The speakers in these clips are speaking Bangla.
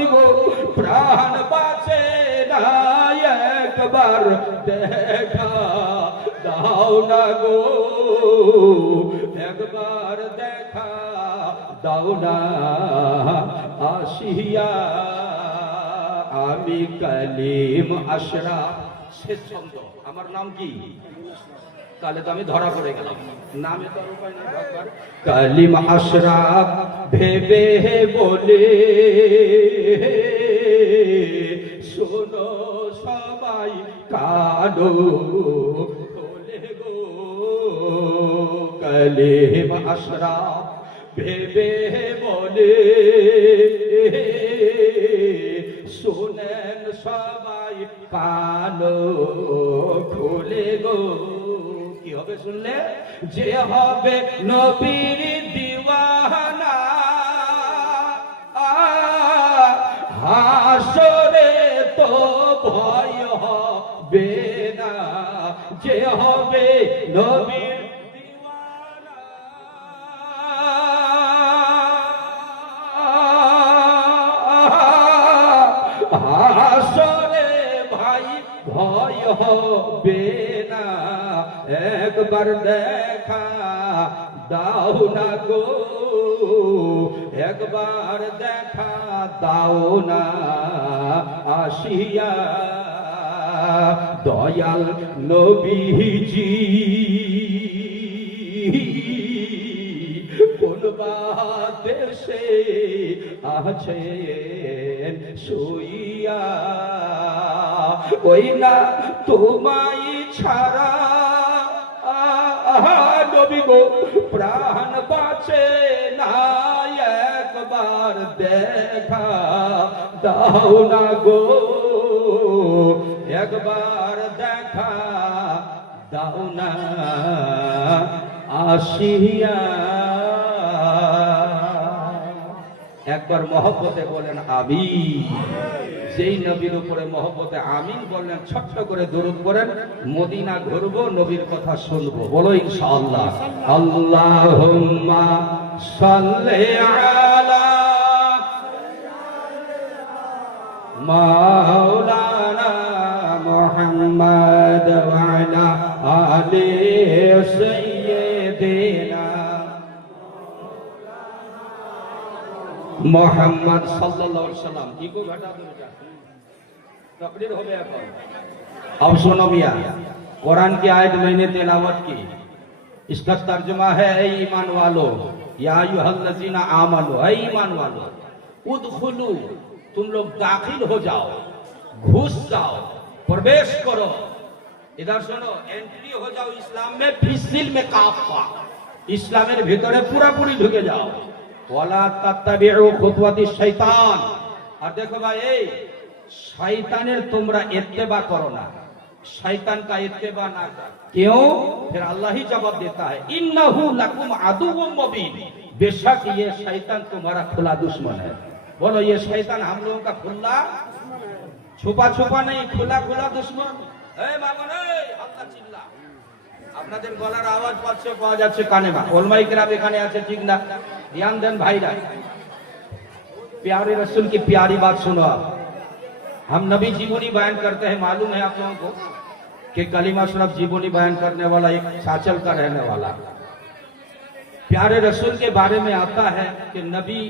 নবী গো প্রাণ বাঁচে না একবার দেখা দাও না গো, একবার দেখা দাও না আসিয়া। আমি কালিম আশরাফ, শেষ ছন্দ। আমার নাম কি? তাহলে তো আমি ধরা পড়ে গেলাম, নামে তো উপায় নেই ভগবান। কালিম আশরাফ ভেবে বলে শোনো সবাই কানো খোলে গো। কালিম আশরাফ ভেবে বলে শোনেন সবাই কানো খোলে গো। কি হবে শুনলে? যে হবে নবীর দিওয়ানা হাসরে তো ভয় হবে না। যে হবে নবীর দিওয়ানা হাসরে ভাই ভয় হবে না। একবার দেখা দাও না গো, একবার দেখা দাও না আসিয়া। দয়াল নবীজি কোন দেশে আছেন শুইয়া, ওই না তোমায় ছাড়া নবী গো প্রাণ বাঁচে না একবার দেখা দাও না গো, একবার দেখা দাও না আসিয়া। একবার মহব্বতে বলেন আমিন। যেই নবীর উপরে মহব্বতে আমিন বললেন, ছোট্ট করে দরুদ পড়েন, মদিনা ঘুরবো, নবীর কথা শুনবো। বলো ইনশাআল্লাহ। আল্লাহুম্মা সাল্লি আলা মাওলানা মুহাম্মদ ওয়া আলা আলি সাইয়্যিদিনা मोहम्मद सल्लल्लाहु अलैहि वसल्लम। की को घटा दो बेटा, तकरीर हो गया कौन? अब सुनो मियां, कुरान की आयत मैंने तिलावत की, इसका तर्जुमा है ऐ ईमान वालो, या अय्युहल्लज़ीना आमनू, ऐ ईमान वालो उदखुलू, तुम लोग दाखिल हो जाओ, घुस जाओ, प्रवेश करो। इधर सुनो, एंट्री हो जाओ इस्लाम में, फिसिल में काफा, इस्लामेर भीतरे पूरा पूरी ढुके जाओ। ওয়ালা তাত্তাবিউ খুতওয়াতি শয়তান। আর দেখো ভাই, এই শয়তানের তোমরা ইত্তেবা করো না, शैतान का इत्तेबा ना कर। क्यों? फिर अल्लाह ही जवाब देता है, इन्नहु लकुम अदुव्वुम मुबीन, बेशक ये शैतान तुम्हारा खुला दुश्मन है। बोलो, ये शैतान हम लोगों का खुला छुपा छुपा नहीं, खुला खुला दुश्मन। আপনাদের গলার আওয়াজ পাওয়া যাচ্ছে কানে, ওলমাই কেরাম এখানে আছে, ঠিক না? ध्यान दें भाईरा, प्यारे रसूल की प्यारी बात सुनो आप। हम नबी जीवनी बयान करते हैं, मालूम है आप लोगों को कि कलीमा शरीफ जीवनी बयान करने वाला एक साचल का रहने वाला। प्यारे रसूल के बारे में आता है कि नबी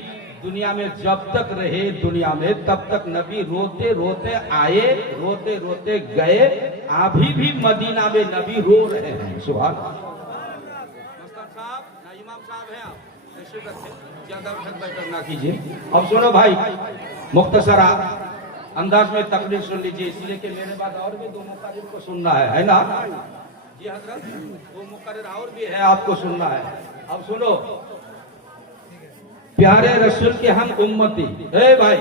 दुनिया में जब तक रहे, दुनिया में तब तक नबी रोते रोते आए, रोते रोते गए, अभी भी मदीना में नबी रो रहे हैं। सुभान अल्लाह। इमाम साहब हैं आप, ज्यादा उठक बैठक ना कीजिए। अब सुनो भाई, मुख्तसरा अंदाज में तकरीर सुन लीजिए, इसलिए कि मेरे बाद और भी दो मुकर्रिर को सुनना है ना जी हजरत, दो मुकर्रिर और भी है, आपको सुनना है। अब सुनो, प्यारे रसूल के हम उम्मती, ए भाई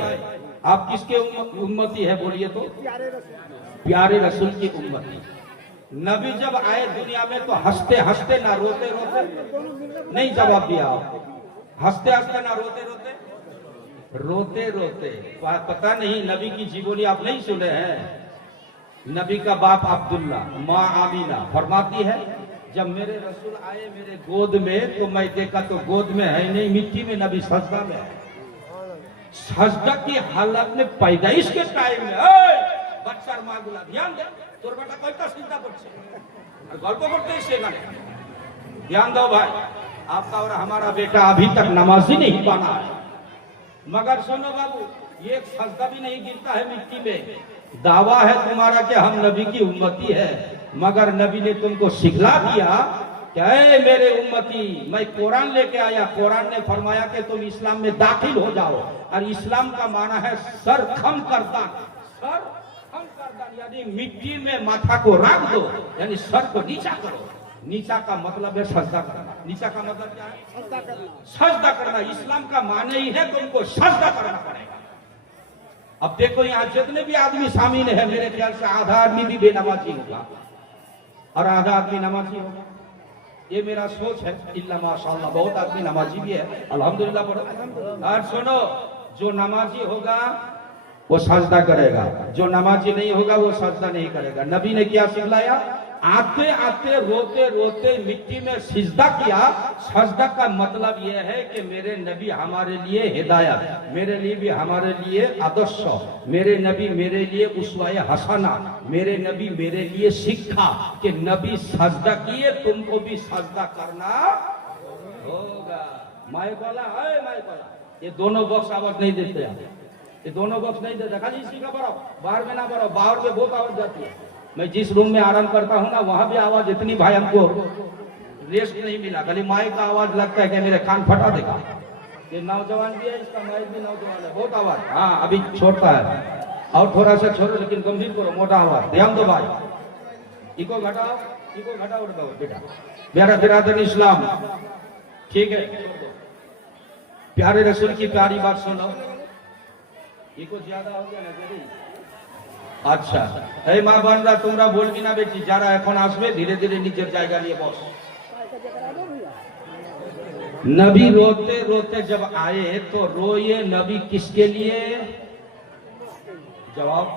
आप किसके उम्मती है बोलिए तो? प्यारे रसूल की उम्मती। नबी जब आए दुनिया में तो हंसते हंसते ना रोते रोते, नहीं जवाब दिया आप, हंसते हंसते ना रोते रोते, रोते रोते। पता नहीं नबी की जीवनी आप नहीं सुने हैं? नबी का बाप अब्दुल्ला, माँ आमीना फरमाती है, जब मेरे रसूल आए मेरे गोद में तो मैं देखा तो गोद में है नहीं, मिट्टी में, नबी सजदा में है। सजदा की हालत में पैदाइश के टाइम में बच्चार माँ गुला ध्यान दे তোর বেটা কয়টা চিন্তা করছে আর গল্প করতে এসে এখানে ध्यान दो भाई आपका और हमारा बेटा अभी तक नमाजी नहीं बना है मगर सुनो बाबू ये एक सजदा भी नहीं गिरता है मिट्टी में दावा है तुम्हारा कि हम नबी की उम्मती है मगर नबी ने तुमको सिखला दिया क्या है मेरे उम्मती मैं कुरान लेके आया कुरान ने फरमाया कि तुम इस्लाम में दाखिल हो जाओ और इस्लाम का माना है सर खम करता सर खम करता यानी मिट्टी में माथा को रख दो यानी सर को नीचा करो नीचा का मतलब है सजदा करना नीचा का मतलब क्या है सजदा करना इस्लाम का माने ही है तुमको सजदा करना पड़ेगा अब देखो यहाँ जितने भी आदमी शामिल है मेरे ख्याल से आधा आदमी भी बेनमाजी होगा और आधा आदमी नमाजी होगा ये मेरा सोच है इल्ला माशाअल्लाह बहुत आदमी नमाजी भी है अल्हम्दुलिल्लाह पढ़ो और सुनो जो नमाजी होगा वो सजदा करेगा जो नमाजी नहीं होगा वो सजदा नहीं करेगा नबी ने क्या सिखलाया आते आते रोते रोते मिट्टी में सिजदा किया सजदा का मतलब यह है कि मेरे नबी हमारे लिए हिदायत मेरे लिए भी हमारे लिए आदर्श मेरे नबी मेरे लिए उसवाए हसना मेरे नबी मेरे लिए शिक्षा कि नबी सजदा किए तुमको भी सजदा करना होगा माइक वाला है माइक वाला ये दोनों बॉक्स आवाज नहीं देते ये दोनों बॉक्स नहीं देते खाली इसी का बढ़ाओ बाहर में ना बढ़ाओ बाहर में बहुत आवाज जाती है मैं जिस रूम में आराम करता हूँ ना वहां भी आवाज इतनी भाई हमको रेस्ट नहीं मिला खाली माइक का आवाज लगता है कि मेरे कान फटा देगा ये नौजवान भी है इसका माइक भी नौजवान है बहुत आवाज हाँ अभी छोड़ता है और थोड़ा सा छोड़ो लेकिन गंभीर करो मोटा आवाज ध्यान दो भाई इको घटाओ बेटा मेरा बिरादर इस्लाम ठीक है प्यारे रसूल की प्यारी बात सुनो इको ज्यादा हो गया ना जल्दी আচ্ছা এই মা বোনরা তোমরা বলবি না বেটি যারা এখন আসবে ধীরে ধীরে নিজের জায়গা নিয়ে বস नबी रोते रोते जब आए तो रोए नबी किसके लिए जवाब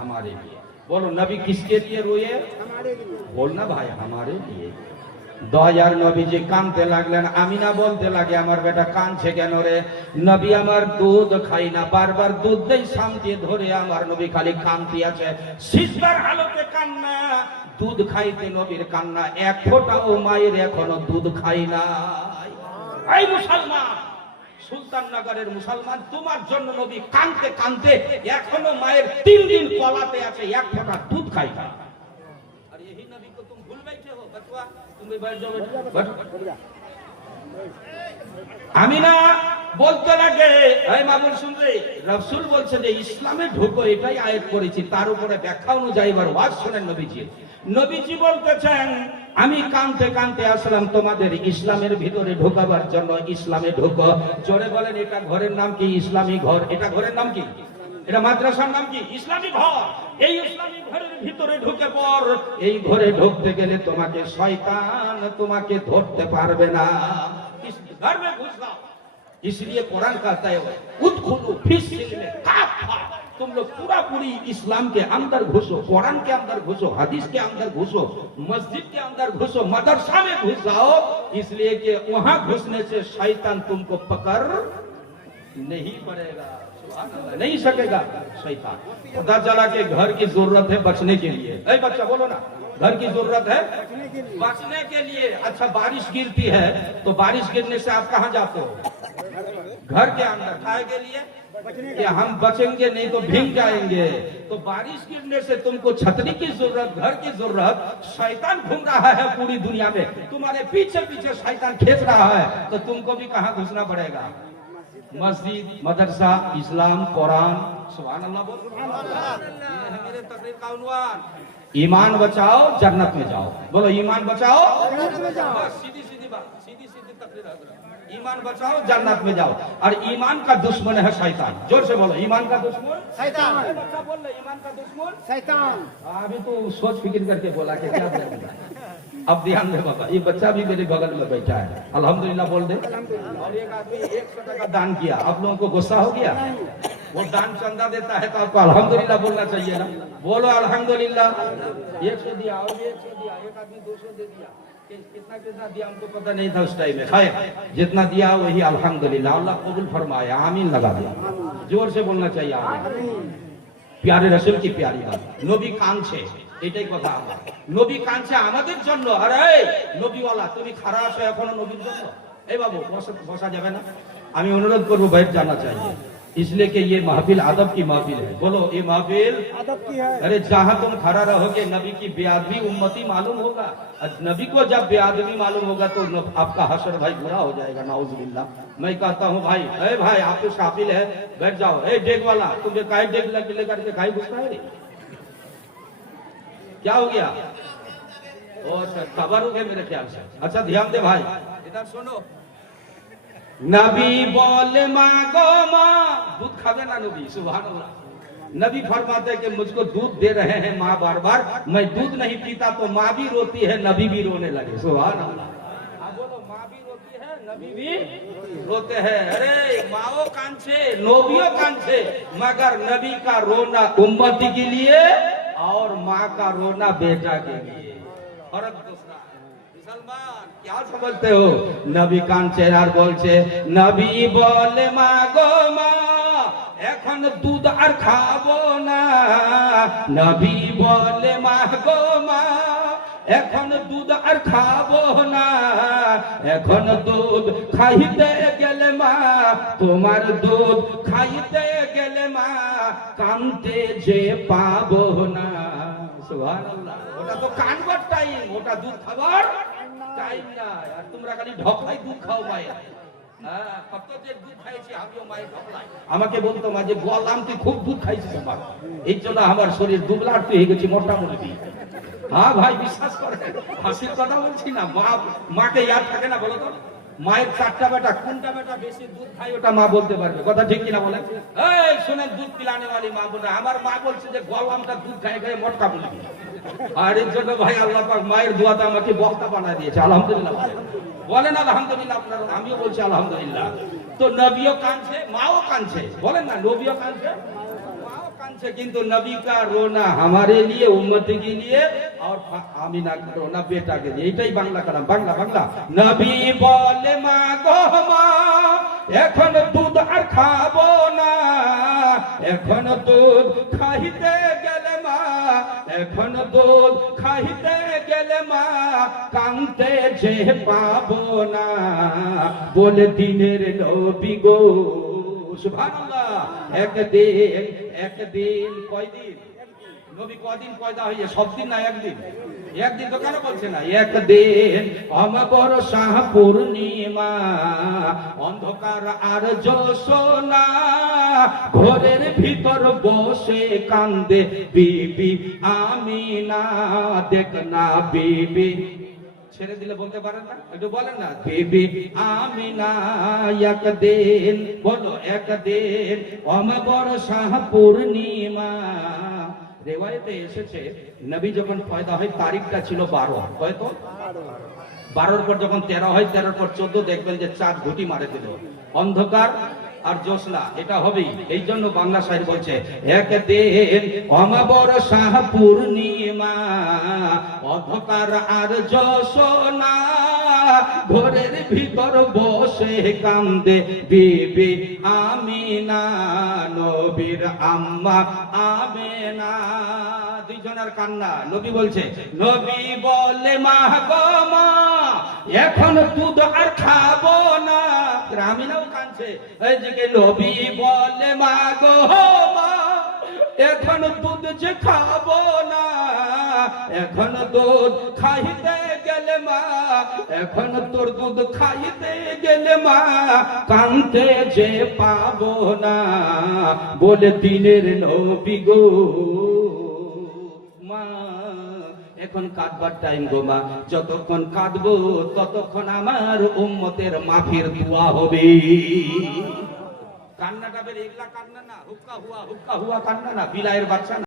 हमारे लिए बोलो नबी किसके लिए रोए बोलना भाई हमारे लिए 2000 নবীজি কাঁদতে লাগলেন আমিনা বলতে লাগে আমার বেটা কাঁদছে কেন রে নবী আমার দুধ খাই না বারবার দুধ দেই সামনে ধরে আমার নবী খালি কাঁদতে আছে সিজদার হালতে কান্না দুধ খাইতে নবীর কান্না এক ফোঁটাও মায়ের এখনো দুধ খাই না এই মুসলমান সুলতাননগরের মুসলমান তোমার জন্য নবী কাঁদতে কাঁদতে এখনো মায়ের 3 দিন কলাতে আছে এক ফোঁটা দুধ খাই না আর यही नबी को तुम भूल बैठे हो बचवा আমিনা বলতে লাগে এই মামুন শুন রে রাসূল বলছে যে ইসলামে ঢোকো এটাই আয়াত করেছি তার উপরে ব্যাখ্যা অনুযায়ী এবার ওয়াজ শুনেন নবীজি বলতেছেন আমি কাঁদতে কাঁদতে আসলাম তোমাদের ইসলামের ভিতরে ঢোকাবার জন্য ইসলামে ঢোকো জোরে বলেন এটা ঘরের নাম কি ইসলামী ঘর এটা ঘরের নাম কি এটা মাদ্রাসার নাম কি ইসলামী ঘর এই ইসলামী ঘরের ভিতরে ঢুকে পড় এই ঘরে ঢুকতে গেলে তোমাকে শয়তান তোমাকে ধরতে পারবে না इस घर में घुस जाओ इसलिए कुरान कहता है उदखुलू फी सिल्म काफा तुम लोग पूरा पूरी इस्लाम के अंदर घुसो कुरान के अंदर घुसो हदीस के अंदर घुसो मस्जिद के अंदर घुसो मदरसा में घुस जाओ इसलिए कि वहां घुसने से शैतान तुमको पकड़ नहीं पड़ेगा नहीं सकेगा शैतान पता चला कि घर की जरूरत है बचने के लिए ऐ बच्चा बोलो ना घर की जरूरत है बचने के लिए अच्छा बारिश गिरती है तो बारिश गिरने से आप कहाँ जाते हो घर के अंदर खाए के लिए कि हम बचेंगे नहीं तो भीग जाएंगे तो बारिश गिरने से तुमको छतरी की जरूरत घर की जरूरत शैतान घूम रहा है पूरी दुनिया में तुम्हारे पीछे पीछे शैतान खींच रहा है तो तुमको भी कहाँ घुसना पड़ेगा मस्जिद मदरसा इस्लाम कुरान सुभान अल्लाह बोल मेरे तकरीर का उन्वान ईमान बचाओ जन्नत में जाओ बोलो ईमान बचाओ सीधी सीधी बात सीधी सीधी तकरीर ईमान बचाओ जन्नत में जाओ और ईमान का दुश्मन है शैतान जोर से बोलो ईमान का दुश्मन शैतान बच्चा बोल रहे ईमान का दुश्मन शैतान अभी तो सोच फिक्र करके बोला कि क्या अब ध्यान दे बाबा ये बच्चा भी मेरे बगल में बैठा है अल्हम्दुलिल्लाह बोल दे और एक आदमी 100 टका दान किया आप लोगों को गुस्सा हो गया वो दान चंदा देता है तो आपको अल्हम्दुलिल्लाह बोलना चाहिए ना बोलो अल्हम्दुलिल्लाह 100 दिया और 100 दिया एक आदमी 200 दे दिया कितना कितना दिया हमको पता नहीं था उस टाइम में, खैर जितना दिया वही अल्हम्दुलिल्लाह, अल्लाह कबूल फरमाए, आमीन लगा दिया, जोर से बोलना चाहिए आमीन। प्यारे रसूल की प्यारी बात, नबी कांছে, এটাই কথা আমার, নবী কাঁদছে আমাদের জন্য। আরে নবীওয়ালা তুমি খাড়া আছো এখনো নবীর জন্য? এই বাবু বসা যাবে না? আমি অনুরোধ করবো बैठ जाना चाहिए, इसलिए कि ये महफिल अदब की महफिल है। बोलो ये महफिल अदब की है। अरे जहाँ तुम खड़ा रहोगे नबी की बेअदबी उम्मती मालूम होगा, नबी को जब बेअदबी मालूम होगा तो आपका हशर भाई बुरा हो जाएगा, नाउजुबिल्लाह। मैं कहता हूँ भाई, अरे भाई आप तो काफिल है, बैठ जाओ। ए डेग वाला, तुझे काहे डेग लेकर के खाई घुसता है? क्या हो गया? ओ खबर हो गया मेरे ख्याल से। अच्छा ध्यान दे भाई, इधर सुनो। नबी बोले माँ गो माँ, दूध खावे ना नबी, सुभान अल्लाह। नबी फरमाते कि मुझको दूध दे रहे हैं माँ बार बार, मैं दूध नहीं पीता तो माँ भी रोती है, नबी भी रोने लगे, सुभान अल्लाह। आप बोलो माँ भी रोती है, नबी भी रोते हैं। अरे माओ कांचे, नबियों कांचे, मगर नबी का रोना उम्मती के लिए और माँ का रोना बेटा के लिए फर्क दूसरा। मुसलमान क्या समझते हो? नबी कांचे আর বলছে, নবী বলে মা গো মা এখন দুধ আর খাবো না, নবী বলে মা গো মা এখন দুধ আর খাবো না, এখন দুধ খাইতে গেলে মা তোমার দুধ খাইতে গেলে মা কানতে যে পাবো না, সুবহানাল্লাহ। ওটা তো কানবার টাইম, ওটা দুধ খাবার টাইম না। আর তোমরা খালি ঢকলাই দুধ খাও মায়ের, হ্যাঁ কত যে দুধ খাইছি আমিও মায়ের ঢকলাই। আমাকে বলতো মাঝে বললাম তুই খুব দুধ খাইছিস বাবা, এই জন্য আমার শরীর দুবলা আর তুই হয়ে গেছি মোটামুটি। হ্যাঁ ভাই বিশ্বাস করে, হাসির কথা বলছি না। মাকে ইয়াদ থাকে না বলো তো? মায়ের চারটা বেটা, কোনটা বেটা বেশি দুধ খায় ওটা মা বলতে পারবে, কথা ঠিক কিনা বলেন? এই শুনেন দুধ পিলানে वाली মা বলে, আমার মা বলছে যে গোলামটা দুধ খায় খায় মোটকা বলবি। আর এর জন্য ভাই আল্লাহ পাক মায়ের দোয়াতে আমাকে বক্তা বানায় দিয়েছে, আলহামদুলিল্লাহ। বলেন আলহামদুলিল্লাহ আপনারা, আমিও বলছি আলহামদুলিল্লাহ। তো নবীও কাঁদছে, মাও কাঁদছে, বলেন না নবীও কাঁদছে, माओ कांचे, किंतु नबी का रोना हमारे लिए, उम्मत के लिए और आमीना का रोना बेटा के लिए। এটাই বাংলা কালাম, বাংলা বাংলা। নবী বলে মা গো মা এখন দুধ আর খাবো না, এখন দুধ খাইতে গেলে মা, এখন দুধ খাইতে গেলে মা কানতে যে পাবো না, বলে দিনের নবী গো, সুবহানাল্লাহ। একদিন কয়দিন নবী কদিন পয়দা হইয়ে? সব দিন না একদিন, একদিন তো কেন বলছে না? একদিন অমাবর শাহ পূর্ণিমা, অন্ধকার আর জোছনা, ঘরের ভিতর বসে কান্দে বিবি আমিনা, দেখ না বিবি, ছেড়ে দিলে বলতে পারেন না, একটু বলেন না। বিবি আমিনা একদিন, বলো একদিন অমাবর শাহ পূর্ণিমা। রেওয়ায়েতে এসেছে নবী যখন পয়দা হয় তারিখটা ছিল 12, হয়তো 12-র পর যখন 13 হয়, 13-র পর 14 দেখবেন যে চাঁদ ঘুটি মারে দিল, অন্ধকার আর জোছনা এটা হবেই। এই জন্য বাংলা শায়ের বলছে একদিন অমাবর শাহ পূর্ণিমা, অন্ধকার আর জোছনা, ঘরের ভিতর বসে কান্দে বিবি আমিনা, নবীর আম্মা আমেনা। দুইজনের কান্না। নবী বলছে, নবী বলে মা গো মা এখন দুধ আর খাবো না, আমিনাও কাঁদছে। এইদিকে নবী বলে মা গো মা এখন দুধ যে খাবো না, এখন দুধ খাইতে গেলে মা, এখন তোর দুধ খাইতে গেলে মা কানতে যে পাবো না, বলে দিনের নবী গো মা এখন কাঁদবার টাইম গো মা, যতক্ষণ কাঁদবো ততক্ষণ আমার উম্মতের মাফির দোয়া হবে। কান্নাটা বের এগুলা কান্না না, হুক্কা হুয়া কান্না না, বিলায়ের বাচ্চা না।